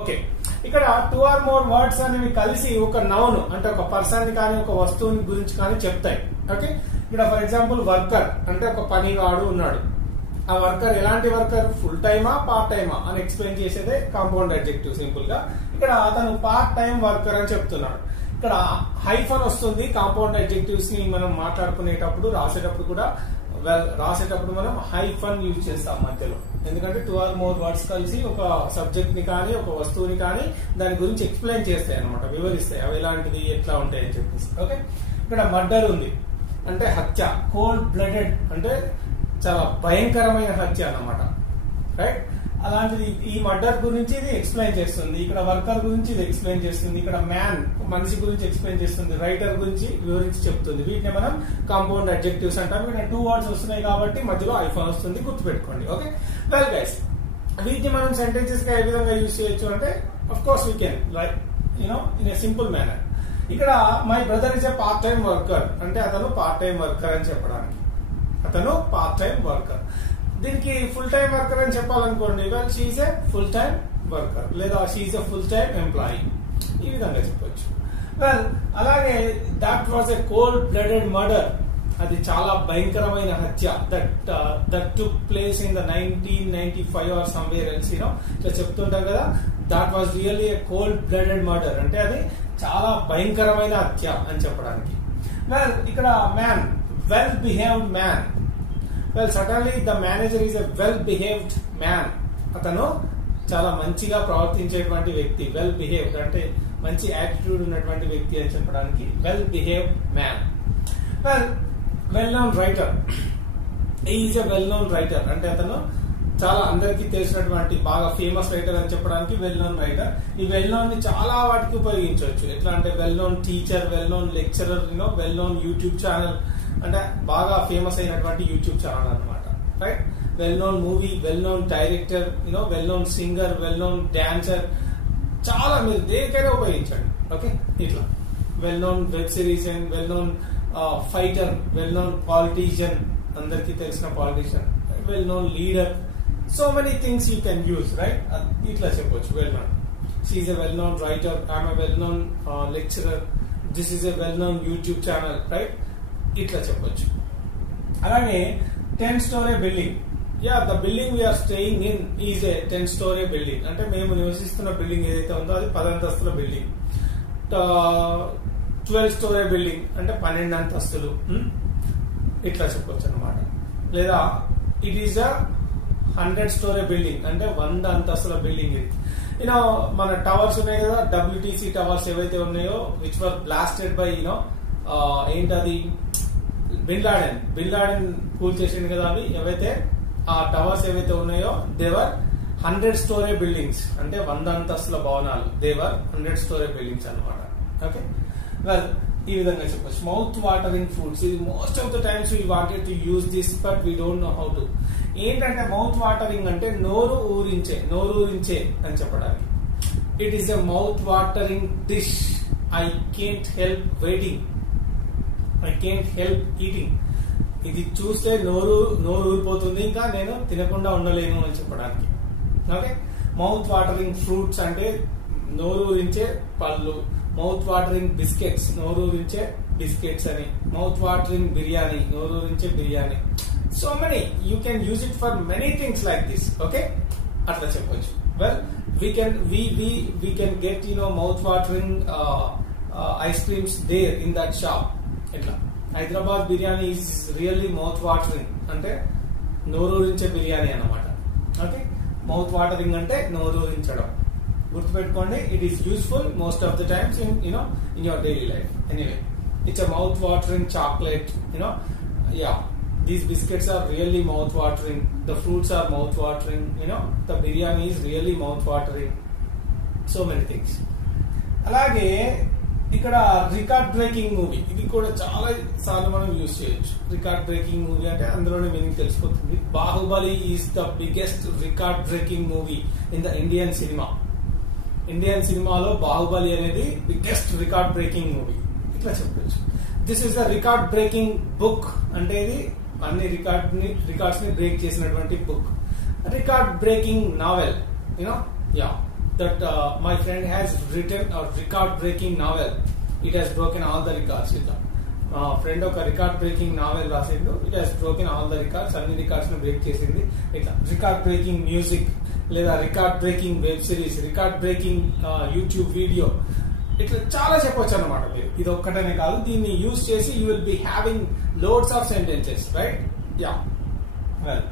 Okay, ఇక్కడ 2 or more words అనేవి కలిసి ఒక నౌన్ అంటే ఒక పర్సన్ కానీ ఒక వస్తువుని గురించి కానీ చెప్తాయి. ఓకే, ఇక్కడ ఫర్ ఎగ్జాంపుల్ వర్కర్ అంటే ఒక పనివాడు ఉన్నాడు. ఆ వర్కర్ ఎలాంటి వర్కర్, ఫుల్ టైమా పార్ట్ టైమా అని ఎక్స్ప్లెయిన్ చేసేదే కాంపౌండ్ అడ్జెక్టివ్. సింపుల్ గా ఇక్కడ అతను పార్ట్ టైం వర్కర్ అని చెప్తున్నాడు. ఇక్కడ హైఫన్ వస్తుంది కాంపౌండ్ అడ్జెక్టివ్స్ ని మనం మాట్లాడుకునేటప్పుడు రాసేటప్పుడు కూడా రాసేటప్పుడు మనం హైఫన్ యూజ్ చేస్తాం మధ్యలో. ఎందుకంటే 2 or more వర్డ్స్ కలిసి ఒక సబ్జెక్ట్ ని కానీ ఒక వస్తువుని కానీ దాని గురించి ఎక్స్ప్లెయిన్ చేస్తాయి అనమాట, వివరిస్తాయి అవి ఎలాంటిది ఎట్లా ఉంటాయి అని చెప్పేసి. ఓకే, ఇక్కడ మర్డర్ ఉంది అంటే హత్య, కోల్డ్ బ్లడెడ్ అంటే చాలా భయంకరమైన హత్య అన్నమాట. రైట్, అలాంటిది ఈ మర్డర్ గురించి ఇది ఎక్స్ప్లెయిన్ చేస్తుంది. ఇక్కడ వర్కర్ గురించి ఇది ఎక్స్ప్లెయిన్ చేస్తుంది. ఇక్కడ మ్యాన్ మనిషి గురించి ఎక్స్ప్లెయిన్ చేస్తుంది. రైటర్ గురించి వివరించి చెప్తుంది. వీటిని మనం కాంపౌండ్ అడ్జెక్టివ్స్ అంటాం. ఇక్కడ 2 వర్డ్స్ వస్తున్నాయి కాబట్టి మధ్యలో ఐఫోన్ వస్తుంది, గుర్తుపెట్టుకోండి. ఓకే, వెల్ గైస్, వీటిని మనం సెంటెన్సెస్ గా ఏ విధంగా యూజ్ చేయొచ్చు అంటే of course we can like in a simple manner. ఇక్కడ my brother is a part time worker అంటే అతను పార్ట్ టైం వర్కర్ అని చెప్పడానికి, అతను పార్ట్ టైం వర్కర్. దీనికి ఫుల్ టైం వర్కర్ అని చెప్పాలనుకోండి, well she is a full time worker లేదా she is a full time employee, ఈ విధంగా చెప్పొచ్చు. వెల్ అలాగే that was a cold blooded murder, అది చాలా భయంకరమైన హత్య. That took place in the 1995 or somewhere else. ఇట్లా చెప్తుంటాం కదా, that was really a cold blooded murder అంటే అది చాలా భయంకరమైన హత్య అని చెప్పడానికి. వెల్ ఇక్కడ man, well behaved man. Well suddenly the manager is a well behaved man, అతను చాలా మంచిగా ప్రవర్తించేటువంటి వ్యక్తి. వెల్ బిహేవ్డ్ అంటే మంచి యాటిట్యూడ్ ఉన్నటువంటి వ్యక్తి అని చెప్పడానికి well behaved man. Well well known writer, is a well known writer అంటే అతను చాలా అందరికీ తెలిసినటువంటి బాగా ఫేమస్ రైటర్ అని చెప్పడానికి వెల్ నోన్ రైటర్. ఈ వెల్ నోన్ ని చాలా వాటికి ఉపయోగించవచ్చు. ఎట్లా అంటే well known teacher, well known lecturer, well known YouTube channel అంటే బాగా ఫేమస్ అయినటువంటి యూట్యూబ్ ఛానల్ అనమాట. Right, well known movie, well known director, well known singer, well known dancer, చాలా మీరు దేనికైనా ఉపయోగించండి. ఓకే, ఇట్లా well known web series and well known fighter, well known politician, అందరికీ తెలిసిన politician, well known leader, so many things you can use. Right, ఇట్లా చెప్పొచ్చు. Well known, she is a well known writer, I'm a well known lecturer, this is a well known YouTube channel. Right, ఇట్లా చెప్పొచ్చు. అలాగే 10-story building, yeah the building we're staying in is a 10-story building అంటే మేము నివసిస్తున్న building ఏదైతే ఉందో అది 10 అంతస్తుల బిల్డింగ్. 12-story బిల్డింగ్ అంటే 12 అంతస్తులు, ఇట్లా చెప్పొచ్చు అనమాట. లేదా it is a 100-story building అంటే 100 అంతస్తుల బిల్డింగ్. ఇది మన టవర్స్ ఉన్నాయి కదా, WTC టవర్స్ ఏవైతే ఉన్నాయో విచ్ వర్ బ్లాస్టెడ్ బై ఏంటది బిన్ లాడెన్ కూల్ చేసింది కదా. అవి ఏవైతే ఆ టవర్స్ ఏవైతే ఉన్నాయో దేవర్ 100-story బిల్డింగ్స్ అంటే 100 అంతస్తుల భవనాలు. దేవర్ 100-story బిల్డింగ్స్ అనమాట. ఓకే, వెల్ ఈ విధంగా చెప్పచ్చు. మౌత్ వాటరింగ్ ఫ్రూట్స్, ఇది most of the times we wanted to use this but we don't know how to. ఏంటంటే మౌత్ వాటరింగ్ అంటే నోరు ఊరించే అని చెప్పడానికి. It is a mouth watering dish, I can't help waiting, I can't help eating. ఇది చూస్తే నోరు ఊరిపోతుంది, ఇంకా నేను తినకుండా ఉండలేను అని చెప్పడానికి. ఓకే, మౌత్ వాటరింగ్ ఫ్రూట్స్ అంటే నోరు ఊరించే పళ్ళు. మౌత్ వాటరింగ్ బిస్కెట్స్, నోరు ఊరించే బిస్కెట్స్ అని. మౌత్ వాటరింగ్ బిర్యానీ, నోరు ఊరించే biryani. So many you can use it for many things like this. Okay, అట్లా చెప్పొచ్చు. Well we can get mouth watering ice creams there in that shop. ఇట్లా Hyderabad biryani is really mouth watering అంటే నోరూరించే బిర్యానీ అన్నమాట. Okay, mouth watering అంటే నోరూరించడం, గుర్తుపెట్టుకోండి. It is useful most of the times in your daily life. Anyway, it's a mouth watering chocolate. Yeah, these biscuits are really mouth watering, the fruits are mouth watering, the biryani is really mouth watering, so many things. అలాగే ఇక్కడ record breaking movie, ఇది కూడా చాలా సార్లు మనం use చేయొచ్చు. Record breaking movie అంటే అందులోనే మీనింగ్ తెలిసిపోతుంది. Baahubali is the biggest record breaking movie in the Indian cinema. Indian సినిమాలో బాహుబలి అనేది బిగ్గెస్ట్ రికార్డ్ బ్రేకింగ్ మూవీ, ఇట్లా చెప్పొచ్చు. This is the record breaking book అంటే ఇది అన్ని రికార్డ్స్ ని బ్రేక్ చేసినటువంటి book. Record breaking novel, yeah that my friend has written a record breaking novel. It has broken all the records. Friend ఒక record breaking novel రాసిండు. It has broken all the records, అన్ని records ను break చేసింది. ఇట్లా record breaking music లేదా record breaking web series, record breaking YouTube video, ఇట్లా చాలా చెప్పొచ్చు అనమాట. మీరు ఇది ఒక్కటనే కాదు, దీన్ని యూజ్ చేసి you will be having loads of sentences, right? Yeah, well,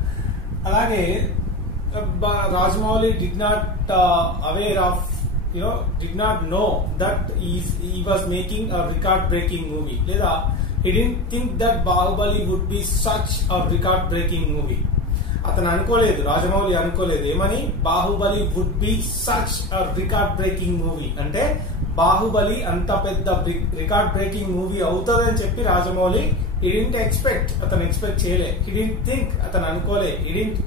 అలాగే Rajmouli did not aware of, did not know that he was making a record-breaking movie. Leda, he didn't think that Bahubali would be such a record-breaking movie. అతను అనుకోలేదు, రాజమౌళి అనుకోలేదు ఏమని, Baahubali would be such a record breaking movie. అంటే బాహుబలి అంత పెద్ద record breaking movie అవుతుందని చెప్పి Rajamouli he didn't expect, అతను ఎక్స్పెక్ట్ చేయలే. he didn't think, అతను అనుకోలే. he didn't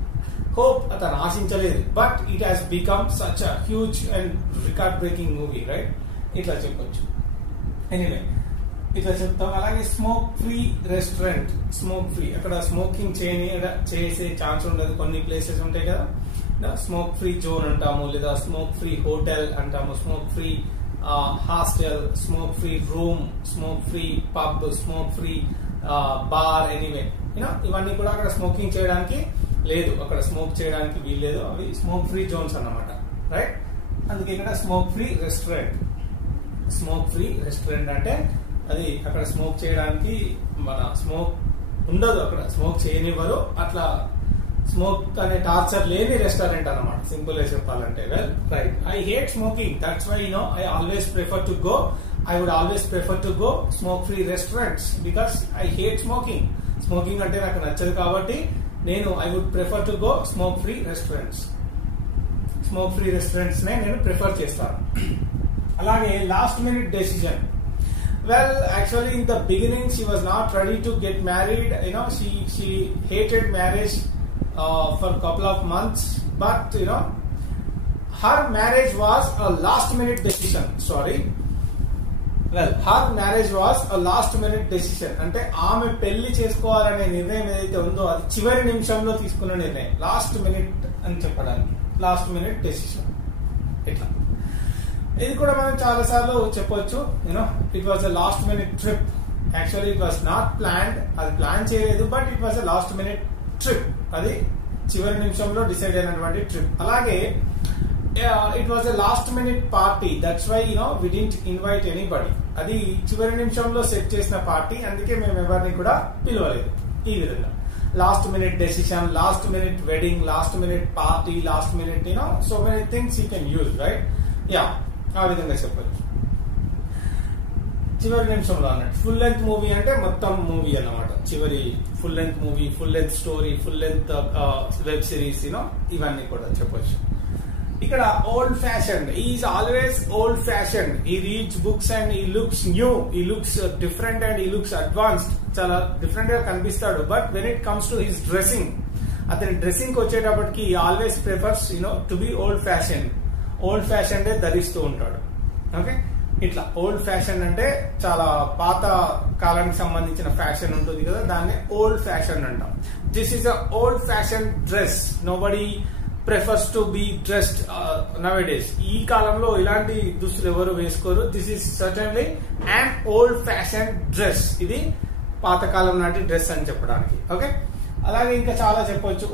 hope, అతను ఆశించలేదు. But it has become such a huge and record breaking movie, right? ఇట్లా చెప్పొచ్చు. ఎనీవే, ఇట్లా చెప్తాం. అలాగే smoke free restaurant, smoke free, అక్కడ స్మోకింగ్ చేసే ఛాన్స్ ఉండదు. కొన్ని ప్లేసెస్ ఉంటాయి కదా, స్మోక్ ఫ్రీ జోన్ అంటాము, లేదా స్మోక్ ఫ్రీ హోటల్ అంటాము, smoke free hostel, smoke free room, smoke free pub, smoke free bar. Anyway, ఇవన్నీ కూడా అక్కడ స్మోకింగ్ చేయడానికి లేదు, అక్కడ స్మోక్ చేయడానికి వీల్లేదు. అవి స్మోక్ ఫ్రీ జోన్స్ అన్నమాట, రైట్? అందుకే ఇక్కడ smoke free restaurant. Smoke free restaurant అంటే అది అక్కడ స్మోక్ చేయడానికి మన స్మోక్ ఉండదు, అక్కడ స్మోక్ చేయనివ్వరు. అట్లా స్మోక్ అనే టార్చర్ లేని రెస్టారెంట్ అన్నమాట, సింపుల్ గా చెప్పాలంటే. Well, right, I hate smoking, that's why I always prefer to go, I would always prefer to go smoke free restaurants because I hate smoking. Smoking అంటే నాకు నచ్చదు కాబట్టి నేను I would prefer to go smoke free restaurants. Smoke free restaurants నే నేను prefer చేస్తాను. అలాగే last minute decision. Well, actually in the beginning she was not ready to get married. She hated marriage for a couple of months, but her marriage was a last minute decision. Her marriage was a last minute decision. అంటే ఆమె పెళ్లి చేసుకోవాలనే నిర్ణయం ఏదైతే ఉందో అది చివరి నిమిషంలో తీసుకున్న నిర్ణయం, లాస్ట్ మినిట్ అని చెప్పడానికి, లాస్ట్ మినిట్ డెసిషన్. ఇట్లా ఇది కూడా మనం చాలా సార్లు చెప్పొచ్చు. It was a last minute trip. Actually it was not planned, అది ప్లాన్ చేయలేదు, but it was a last minute trip. అది చివరి నిమిషంలో డిసైడ్ అయినటువంటి ట్రిప్. అలాగే it was a last minute party, that's why we didn't invite anybody. అది చివరి నిమిషంలో సెట్ చేసిన పార్టీ, అందుకే మేము ఎవరిని కూడా పిలవలేదు. ఈ విధంగా last minute decision, last minute wedding, last minute party, last minute so many things you can use, right? Yeah, ఆ విధంగా చెప్పచ్చు. చివరి నిమిషంలో అన్నట్టు. ఫుల్ లెంత్ మూవీ అంటే మొత్తం మూవీ అన్నమాట. చివరి full length movie, full length story, full length web series, ఇవన్నీ కూడా చెప్పొచ్చు. ఇక్కడ old fashioned, is always old fashioned. He reads books and he looks new, he looks different and he looks advanced. చాలా different గా కనిపిస్తాడు. But when it comes to his dressing, అతని dressing వచ్చేటప్పటికి always prefers to be old fashion. Old fashion ధరిస్తూ ఉంటాడు. Okay, ఇట్లా old fashion అంటే చాలా పాత కాలానికి సంబంధించిన ఫ్యాషన్ ఉంటుంది కదా, దాన్ని ఓల్డ్ ఫ్యాషన్ అంటాం. This is a old fashion dress. Nobody prefers to be dressed nowadays. ఈ కాలంలో ఇలాంటి దుస్తులు ఎవరు వేసుకోరు. This is certainly and old fashion dress. ఇది పాతకాలం నాటి డ్రెస్ అని చెప్పడానికి. ఓకే, అలాగే ఇంకా చాలా చెప్పొచ్చు.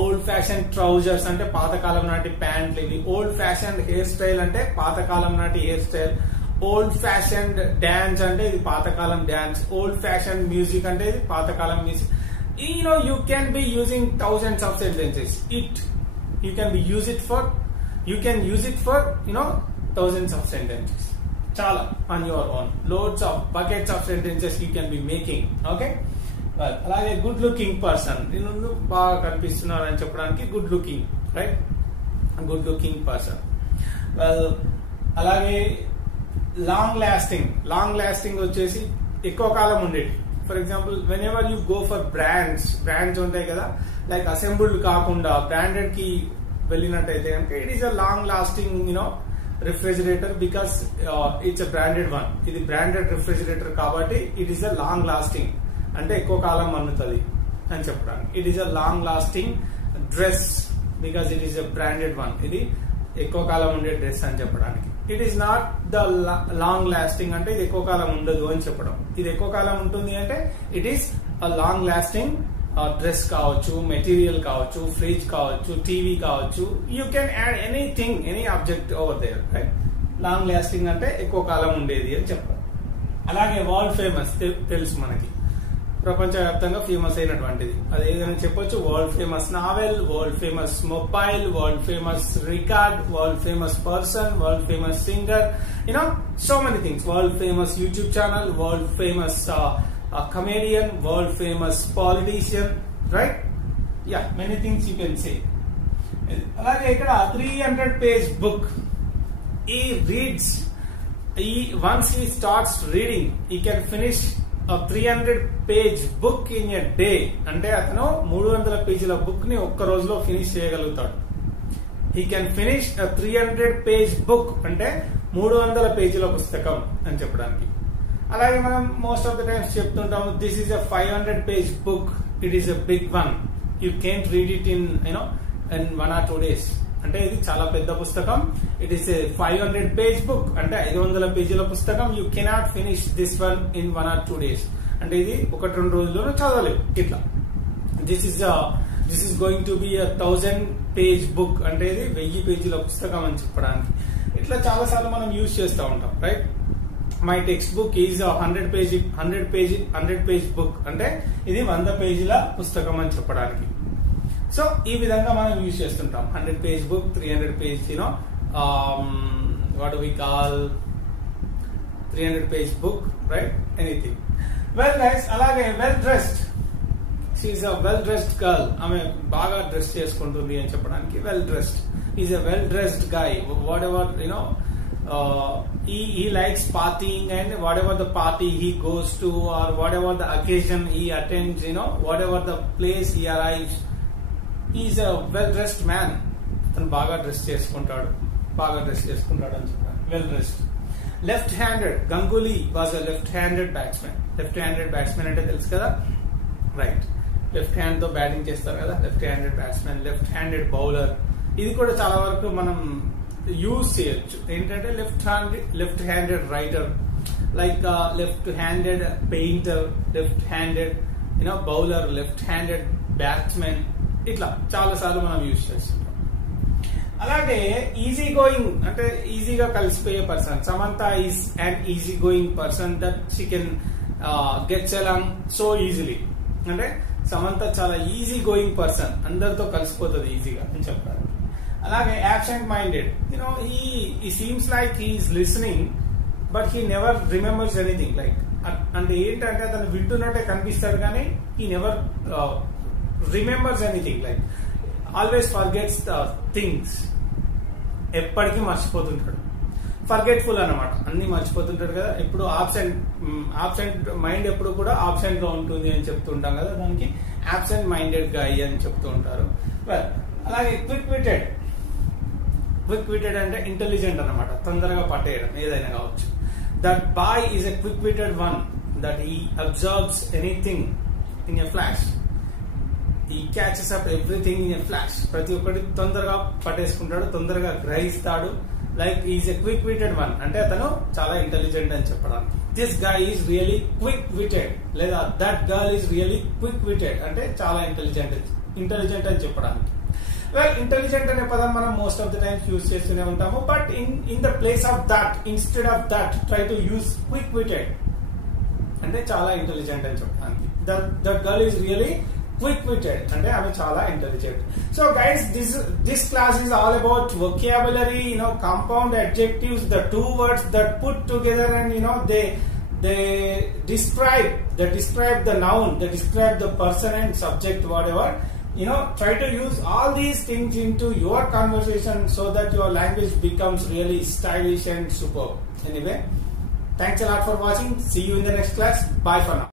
ఓల్డ్ ఫ్యాషన్ ట్రౌజర్స్ అంటే పాతకాలం నాటి ప్యాంట్లు ఇవి. ఓల్డ్ ఫ్యాషన్ హెయిర్ స్టైల్ అంటే పాతకాలం నాటి hair style. Old fashion dance అంటే ఇది పాతకాలం డాన్స్. ఓల్డ్ ఫ్యాషన్ మ్యూజిక్ అంటే ఇది పాతకాలం music. You can be using thousands of sentences. You can use it for thousands of sentences. Chala on your own. Loads of buckets of sentences you can be making. Okay. Well, అలాగే good looking person. నేను బాగా కనిపిస్తున్నాను అని చెప్పడానికి good looking, right? Good looking person. Well, అలాగే long lasting వచ్చేసి ఎక్కువ కాలం ఉండేది. For example, when ever you go for brands ఉంటాయి కదా, లైక్ అసెంబుల్డ్ కాకుండా బ్రాండెడ్ కి వెళ్ళినట్టయితే కనుక it is a long lasting refrigerator because it's a branded one. ఇది బ్రాండెడ్ రిఫ్రిజిరేటర్ కాబట్టి it is a long lasting, అంటే ఎక్కువ కాలం మన్నుతుంది అని చెప్పడానికి. It is a long lasting dress because it is a branded one. ఇది ఎక్కువ కాలం ఉండే డ్రెస్ అని చెప్పడానికి. It is not the long lasting అంటే ఇది ఎక్కువ కాలం ఉండదు అని చెప్పడం. ఇది ఎక్కువ కాలం ఉంటుంది అంటే it is a long lasting dress కావచ్చు, మెటీరియల్ కావచ్చు, ఫ్రిడ్జ్ కావచ్చు, టీవీ కావచ్చు. You can add anything, any object over there, right. Long lasting అంటే ఎక్కువ కాలం ఉండేది అని చెప్పడం. అలాగే వరల్డ్ ఫేమస్ తెలుసు మనకి, ప్రపంచవ్యాప్తంగా ఫేమస్ అయినటువంటిది. అది ఏదైనా చెప్పొచ్చు. World famous novel, world famous mobile, world famous record, world famous person, world famous singer, so many things. World famous YouTube channel, world famous comedian, world famous politician, right? Yeah, many things you can say. అలాగే ఇక్కడ 300 page book. He reads, once he starts reading, he can finish a 300 page book in a day. అంటే అతను 300 పేజీల book ని ఒక్క రోజులో finish చేయగలుగుతాడు. He can finish a 300 page book అంటే 300 పేజీల పుస్తకం అని చెప్పడానికి. అలాగే మనం మోస్ట్ ఆఫ్ ద టైమ్స్ చెప్తుంటాము, this is a 500 page book, it is a big one, you can't read it in 1 or 2 days. అంటే ఇది చాలా పెద్ద పుస్తకం. It is a 500 page book అంటే 500 పేజీల పుస్తకం. You cannot finish this one in 1 or 2 days. అంటే ఇది 1-2 రోజుల్లోనూ చదవలేవు. ఇట్లా this is going to be 1000 page book అంటే ఇది 1000 పేజీల పుస్తకం అని చెప్పడానికి. ఇట్లా చాలా సార్లు మనం యూజ్ చేస్తూ ఉంటాం, right. My text book is 100 page book అంటే ఇది 100 పేజీల పుస్తకం అని చెప్పడానికి. సో ఈ విధంగా మనం యూజ్ చేస్తుంటాం. 100 page book, 300 page, what we call 300 page book, right, anything. Well guys, అలాగే well dressed, she is a well dressed girl, ఆమె బాగా డ్రెస్ చేసుకుంటుంది అని చెప్పడానికి well dressed. Is a well dressed guy, whatever he likes partying, and whatever the party he goes to or whatever the occasion he attends, whatever the place he arrives, he is a well dressed man. అతను బాగా dress చేసుకుంటాడు అని చెప్పారు. Well dressed. Left handed, Ganguly was a left handed batsmen. Left handed batsmen అంటే తెలుసు కదా, right. Left hand తో batting చేస్తారు కదా, left handed batsmen. Left handed bowler, ఇది కూడా చాలా వరకు మనం యూజ్ చేయొచ్చు. ఏంటంటే left handed writer, like left handed painter, left handed bowler, left handed batsmen, ఇట్లా చాలా సార్లు మనం యూజ్ చేస్తుంటాం. అలాగే ఈజీ గోయింగ్ అంటే ఈజీగా కలిసిపోయే person. Samantha is and easy going person that she can gets along so easily. అంటే సమంత చాలా ఈజీ గోయింగ్ పర్సన్, అందరితో కలిసిపోతుంది ఈజీగా అని చెప్తారు. అలాగే absent minded, he seems like he is listening but he never remembers anything, like అంటే ఏంటంటే అతను వింటున్నట్టే కనిపిస్తాడు కానీ he never remembers anything, like always forgets the things. ఎప్పటికీ మర్చిపోతుంటాడు. ఫర్గెట్ఫుల్ అన్నమాట, అన్ని మర్చిపోతుంటాడు కదా. ఎప్పుడు ఆబ్సెంట్ మైండ్ ఎప్పుడు కూడా ఆబ్సెంట్ గా ఉంటుంది అని చెప్తుంటాం కదా, దానికి absent minded guy అని చెప్తూ ఉంటారు. అలాగే క్విక్ విటెడ్ అంటే ఇంటెలిజెంట్ అన్నమాట, తొందరగా పట్టేయడం ఏదైనా కావచ్చు. That boy is a quick witted one, that he observes anything in a flash, he catches up everything in a flash. ప్రతి ఒక్కటి తొందరగా పట్టేసుకుంటాడు, తొందరగా గ్రహిస్తాడు. Like is a quick witted one అంటే అతను చాలా ఇంటెలిజెంట్ అని చెప్పడానికి. This guy is really quick witted, లేదా that girl is really quick witted అంటే చాలా ఇంటెలిజెంట్ అని చెప్పడానికి. వెల్, ఇంటెలిజెంట్ అనే పదం మనం most of the times use చేస్తూనే ఉంటాము. But in the place of that, instead of that, try to use quick witted అంటే చాలా ఇంటెలిజెంట్ అని చెప్పడానికి. That girl is really quick witted అంటే ఆమె చాలా intelligent. So guys, this class is all about vocabulary, compound adjectives, the two words that put together and they describe the noun, they describe the person and subject, whatever. Try to use all these things into your conversation so that your language becomes really stylish and superb. Anyway, thanks a lot for watching. See you in the next class. Bye for now.